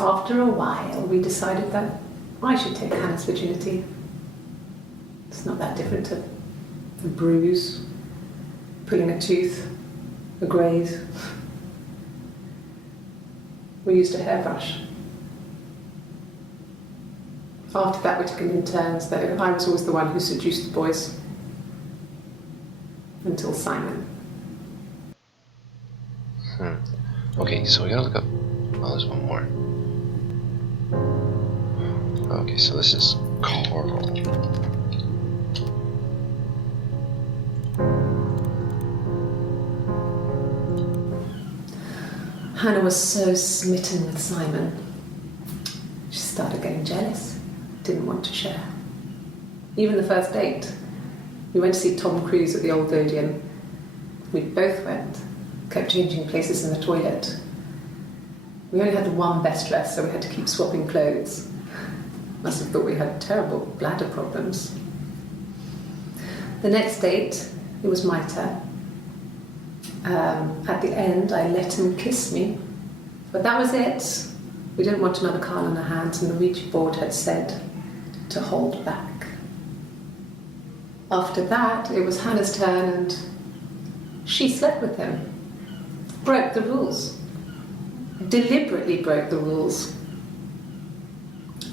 After a while, we decided that I should take Hannah's virginity. It's not that different to a bruise, pulling a tooth, a graze. We used a hairbrush. After that, we took it in turns, though. I was always the one who seduced the boys. Until Simon. Okay, so we gotta look up... Oh, there's one more. Okay, so this is Carl. Hannah was so smitten with Simon. She started getting jealous, didn't want to share. Even the first date. We went to see Tom Cruise at the Old Odeon. We both went, kept changing places in the toilet. We only had the one best dress, so we had to keep swapping clothes. Must have thought we had terrible bladder problems. The next date, it was my turn. At the end, I let him kiss me, but that was it. We didn't want another Carl on our hands, and the Ouija board had said to hold back. After that, it was Hannah's turn, and she slept with him. Broke the rules. Deliberately broke the rules.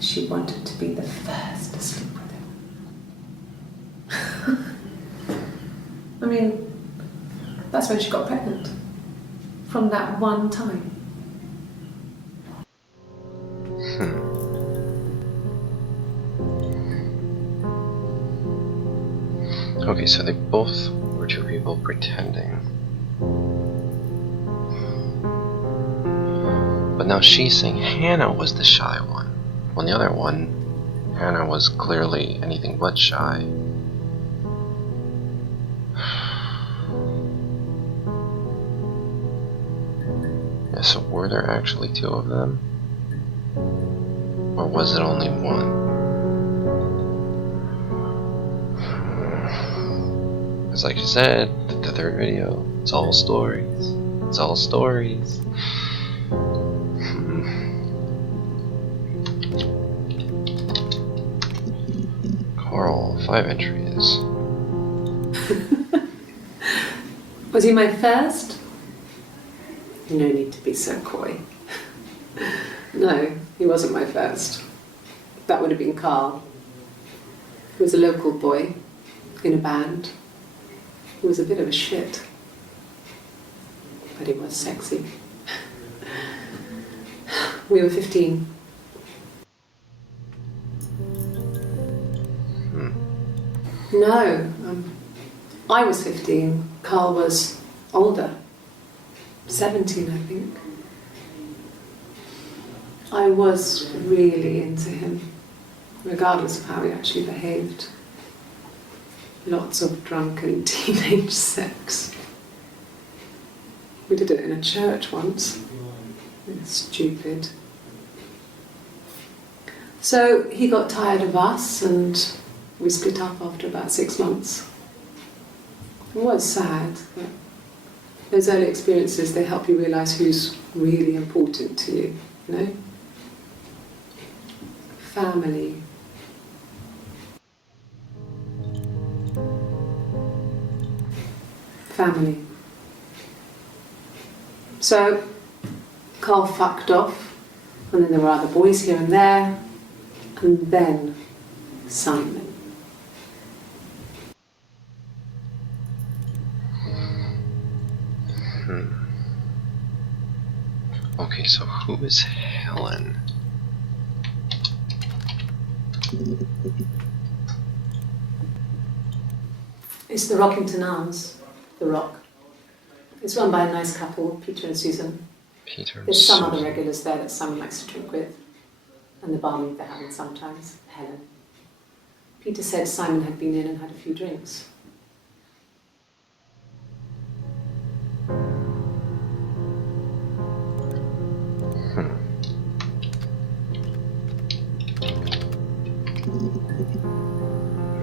She wanted to be the first to sleep with him. I mean, that's when she got pregnant. From that one time. Okay, so they both were two people pretending. But now she's saying Hannah was the shy one. When the other one, Hannah was clearly anything but shy. Yeah, so were there actually two of them? Or was it only one? It's like you said, the third video, it's all stories. It's all stories. Carl, 5 entries. Was he my first? No need to be so coy. No, he wasn't my first. That would have been Carl. He was a local boy in a band. He was a bit of a shit, but he was sexy. We were 15. No, I was 15. Carl was older. 17, I think. I was really into him, regardless of how he actually behaved. Lots of drunken teenage sex. We did it in a church once. It was stupid. So he got tired of us and we split up after about 6 months. It was sad, but those early experiences, they help you realise who's really important to you, you know? Family. Family. So, Carl fucked off, and then there were other boys here and there, and then Simon. Okay, so who is Helen? It's the Rockington Arms, the Rock. It's run by a nice couple, Peter and Susan. Peter and There's some Susan. other regulars there that Simon likes to drink with, and the barmaid they're having sometimes, Helen. Peter said Simon had been in and had a few drinks.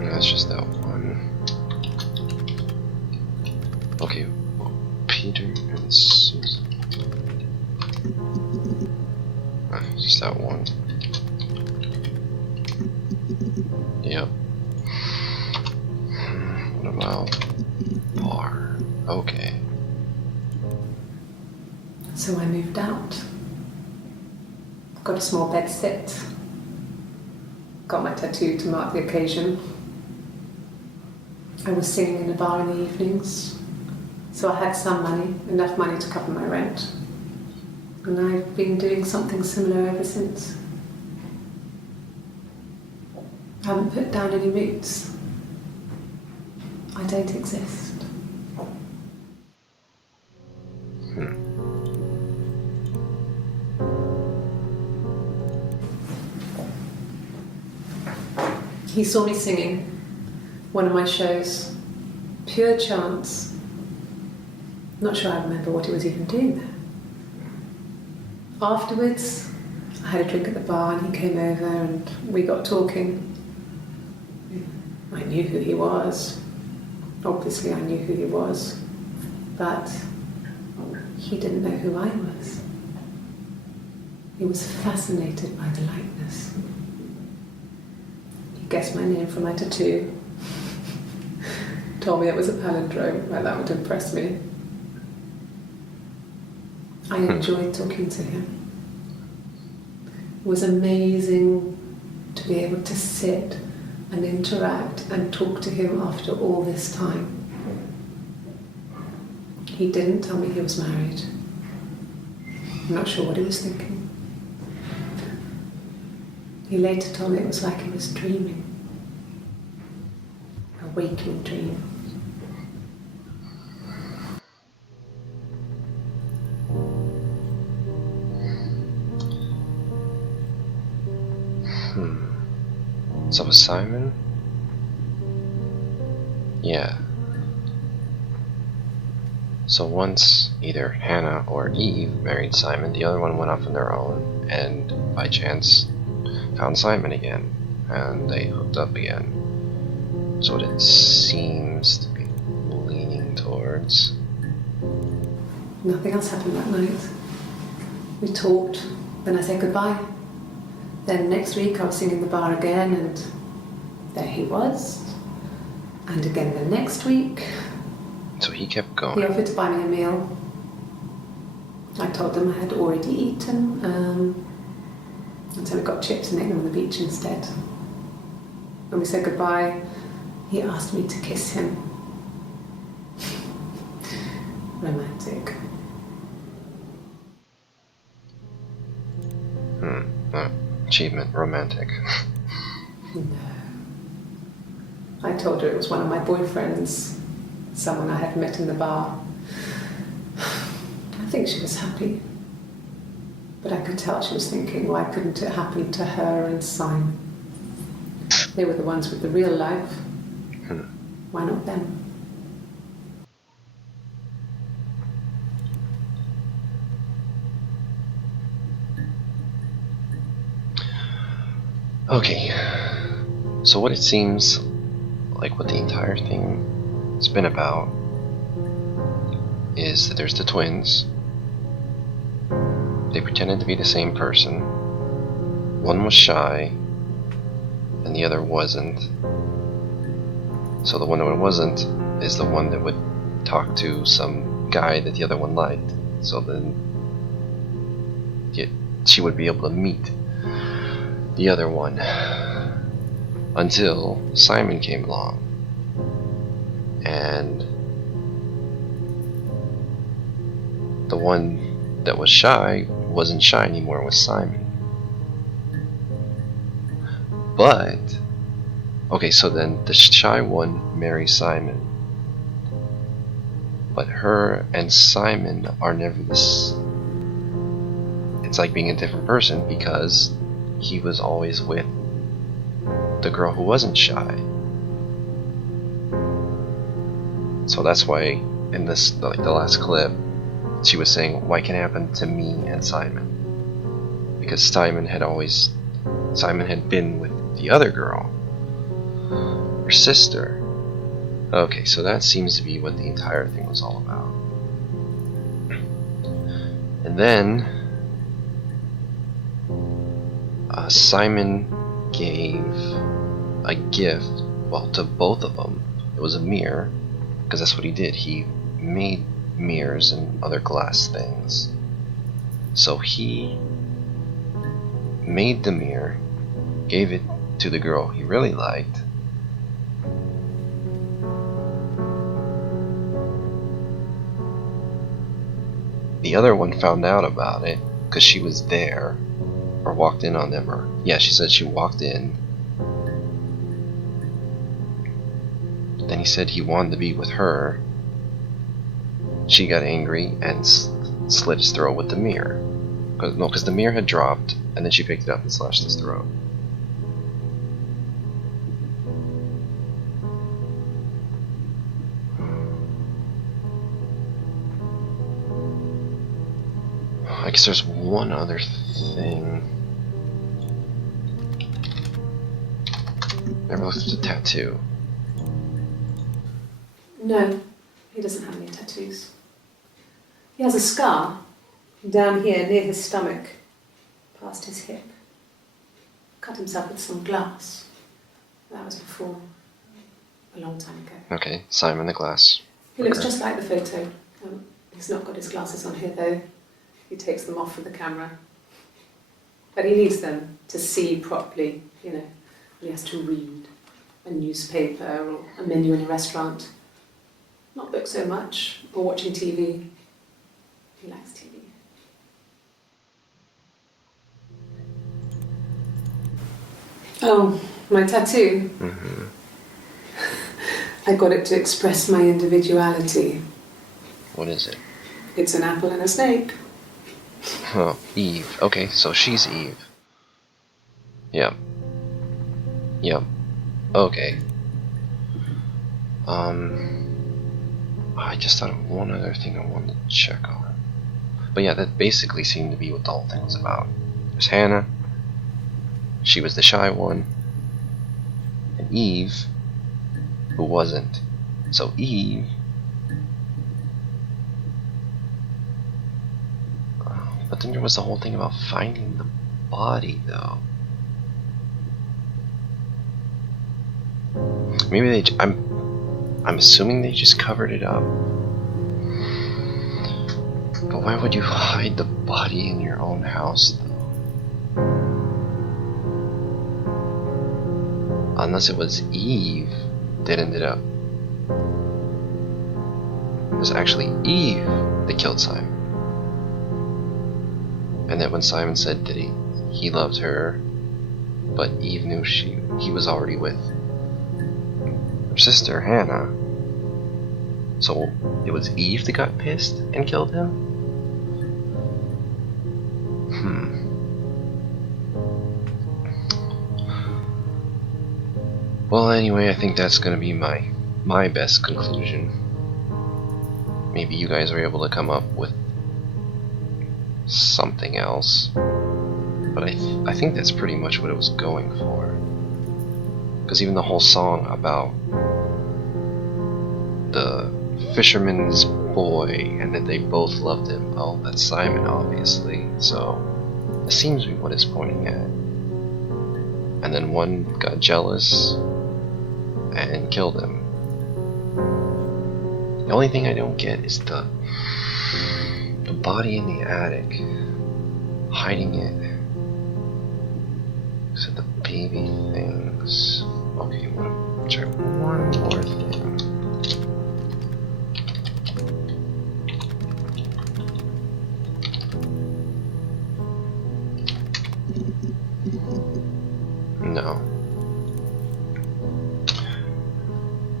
That's just that one. Okay, well, Peter and Susan. Just that one. Yep. What about bar? Okay. So I moved out. Got a small bed sit. Got my tattoo to mark the occasion. I was singing in a bar in the evenings, so I had some money, enough money to cover my rent. And I've been doing something similar ever since. I haven't put down any roots. I don't exist. He saw me singing one of my shows, pure chance. Not sure I remember what he was even doing there. Afterwards, I had a drink at the bar and he came over and we got talking. I knew who he was. Obviously I knew who he was, but he didn't know who I was. He was fascinated by the likeness. He guessed my name from my tattoo. Told me it was a palindrome, well, that would impress me. I enjoyed talking to him. It was amazing to be able to sit and interact and talk to him after all this time. He didn't tell me he was married. I'm not sure what he was thinking. He later told me it was like he was dreaming. A waking dream. So was Simon? Yeah. So once either Hannah or Eve married Simon, the other one went off on their own and by chance found Simon again, and they hooked up again. So what it seems to be leaning towards. Nothing else happened that night. We talked, then I said goodbye. Then next week I was singing in the bar again and there he was. And again the next week. So he kept going. He offered to buy me a meal. I told him I had already eaten. And so we got chips and ate them on the beach instead. When we said goodbye, he asked me to kiss him. Romantic. Achievement, romantic. No. I told her it was one of my boyfriends, someone I had met in the bar. I think she was happy. But I could tell she was thinking, why couldn't it happen to her and Simon? They were the ones with the real life. Why not them? Okay, so what it seems like what the entire thing has been about is that there's the twins. They pretended to be the same person. One was shy and the other wasn't. So the one that wasn't is the one that would talk to some guy that the other one liked. So then she would be able to meet the other one until Simon came along, and the one that was shy wasn't shy anymore, was Simon. But okay, so then the shy one marries Simon, but her and Simon are never this. It's like being a different person because he was always with the girl who wasn't shy. So that's why in this, like the last clip, she was saying, why can't it happen to me and Simon? Because Simon had been with the other girl, her sister. Okay, so that seems to be what the entire thing was all about. And then Simon gave a gift, well, to both of them. It was a mirror, because that's what he did. He made mirrors and other glass things. So he made the mirror, gave it to the girl he really liked. The other one found out about it because she was there, or walked in on them, or yeah, she said she walked in. Then he said he wanted to be with her. She got angry and slit his throat with the mirror. Because the mirror had dropped, and then she picked it up and slashed his throat. I guess there's one other thing. Never looked at the tattoo. No, he doesn't have any tattoos. He has a scar down here near his stomach, past his hip. Cut himself with some glass. That was before, a long time ago. Okay, Simon the Glass. He looks just like the photo. He's not got his glasses on here though. He takes them off for the camera. But he needs them to see properly, you know. He has to read a newspaper or a menu in a restaurant. Not book so much, or watching TV. He likes TV. Oh, my tattoo. Mm-hmm. I got it to express my individuality. What is it? It's an apple and a snake. Oh, Eve. Okay, so she's Eve. Yep. Yep. Okay. I just thought of one other thing I wanted to check on. But yeah, that basically seemed to be what the whole thing was about. There's Hannah. She was the shy one. And Eve, who wasn't. So Eve... But then there was the whole thing about finding the body, though. Maybe they... I'm assuming they just covered it up. But why would you hide the body in your own house, though? Unless it was Eve that ended up... It was actually Eve that killed Simon. And that when Simon said that he loved her, but Eve knew he was already with her sister, Hannah. So it was Eve that got pissed and killed him? Well, anyway, I think that's gonna be my best conclusion. Maybe you guys are able to come up with something else. But I think that's pretty much what it was going for. Because even the whole song about the fisherman's boy and that they both loved him. Oh, that's Simon, obviously. So it seems to be what it's pointing at. And then one got jealous and killed him. The only thing I don't get is the body in the attic, hiding it. So the baby things. Okay, I'm gonna try one more thing. No.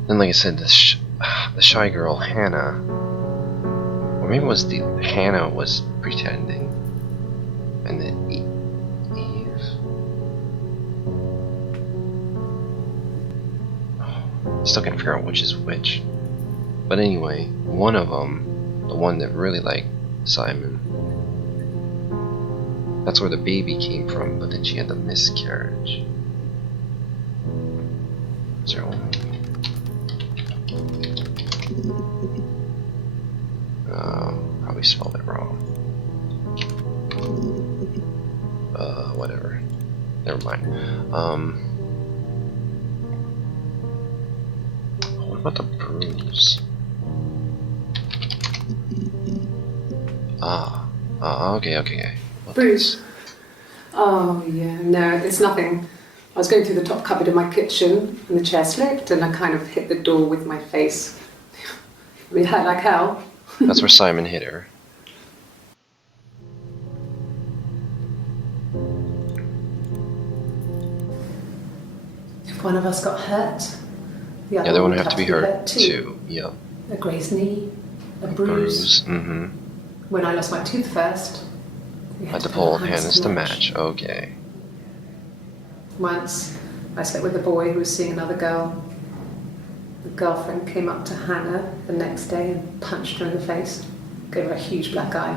Then, like I said, the shy girl Hannah, or maybe it was Hannah was pretending, and then Eve. Still can't figure out which is which. But anyway, one of them, the one that really liked Simon, that's where the baby came from, but then she had the miscarriage. Is there one? Probably spelled it wrong. Whatever. Never mind. What about the bruise? Okay. What Bruise. Oh yeah, no, it's nothing. I was going through the top cupboard in my kitchen and the chair slipped and I kind of hit the door with my face. We hurt like hell. That's where Simon hit her. If one of us got hurt, the The other one would would have to be hurt too. too. Yep. A grazed knee, a bruise. Mm-hmm. When I lost my tooth first, we Had to pull Hannah's to match. Okay. Once, I slept with a boy who was seeing another girl. The girlfriend came up to Hannah the next day and punched her in the face, gave her a huge black eye.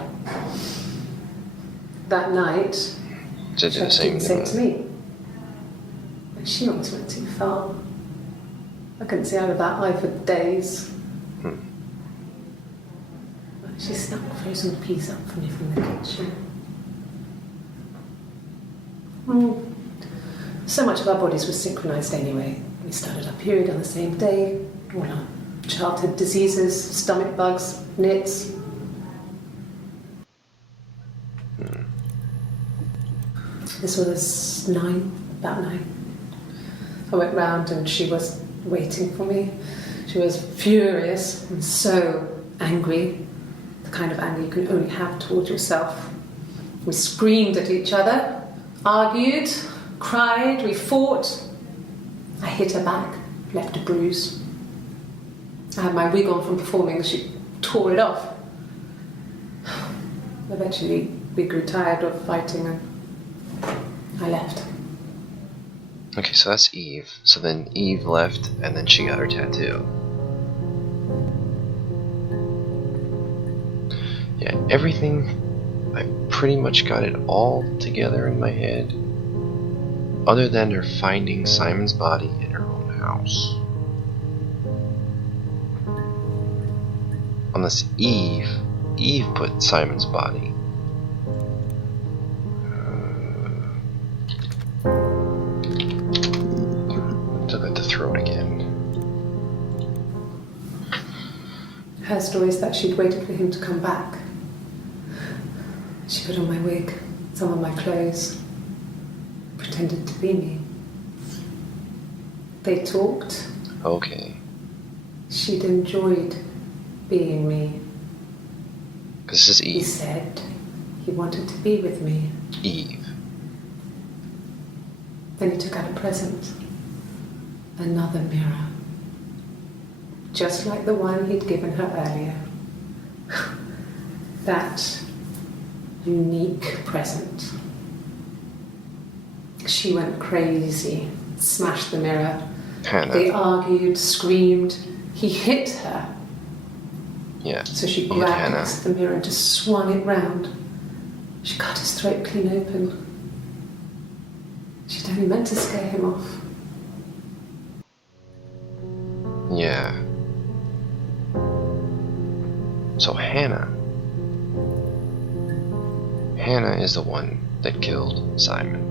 That night, She did the same to me. But she almost went too far. I couldn't see out of that eye for days. She snuck a frozen piece up for me from the kitchen. So much of our bodies was synchronized anyway. We started our period on the same day. All our childhood diseases, stomach bugs, nits. This was about 9. I went round and she was waiting for me. She was furious and so angry. The kind of anger you can only have towards yourself. We screamed at each other, argued, cried, we fought. I hit her back, left a bruise. I had my wig on from performing, she tore it off. Eventually, we grew tired of fighting and I left. Okay, so that's Eve. So then Eve left, and then she got her tattoo. Yeah, everything, I pretty much got it all together in my head, other than her finding Simon's body in her own house. Unless Eve put Simon's body. Took at the throat again. Her story is that she'd waited for him to come back. She put on my wig, some of my clothes, pretended to be me. They talked. Okay. She'd enjoyed being me. This is He Eve. said he wanted to be with me. Eve. Then he took out a present. Another mirror. Just like the one he'd given her earlier. That unique present. She went crazy, smashed the mirror. Hannah. They argued, screamed. He hit her. Yeah. So she Hit grabbed Hannah. next to the mirror and just swung it round. She cut his throat clean open. She'd only meant to scare him off. Yeah. So Hannah is the one that killed Simon.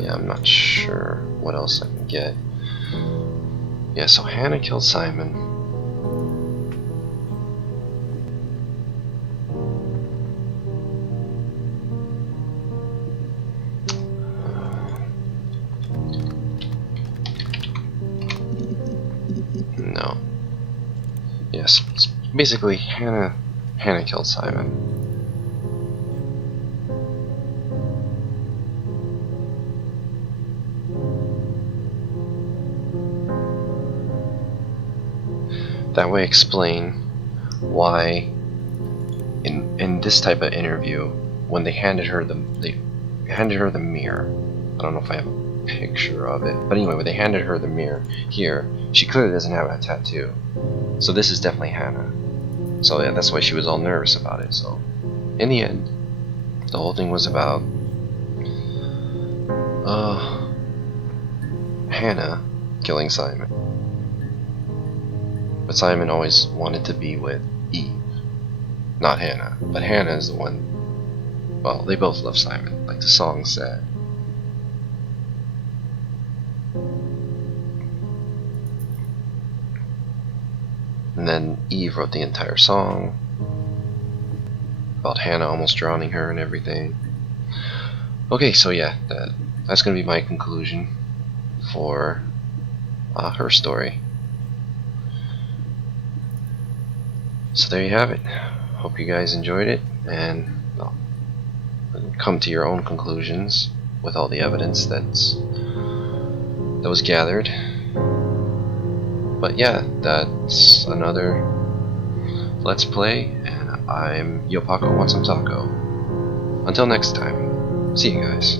Yeah, I'm not sure what else I can get. Yeah, so Hannah killed Simon. No. Yes, it's basically Hannah killed Simon. That way explain why in this type of interview, when they handed her the mirror. I don't know if I have a picture of it, but anyway, when they handed her the mirror here, she clearly doesn't have a tattoo. So this is definitely Hannah. So yeah, that's why she was all nervous about it. So in the end, the whole thing was about Hannah killing Simon. But Simon always wanted to be with Eve, not Hannah. But Hannah is the one. Well, they both love Simon, like the song said. And then Eve wrote the entire song about Hannah almost drowning her and everything. Okay, so yeah, that's gonna be my conclusion for her story. So there you have it. Hope you guys enjoyed it, and come to your own conclusions with all the evidence that was gathered. But yeah, that's another Let's Play, and I'm Yopako Want Some Taco. Until next time, see you guys.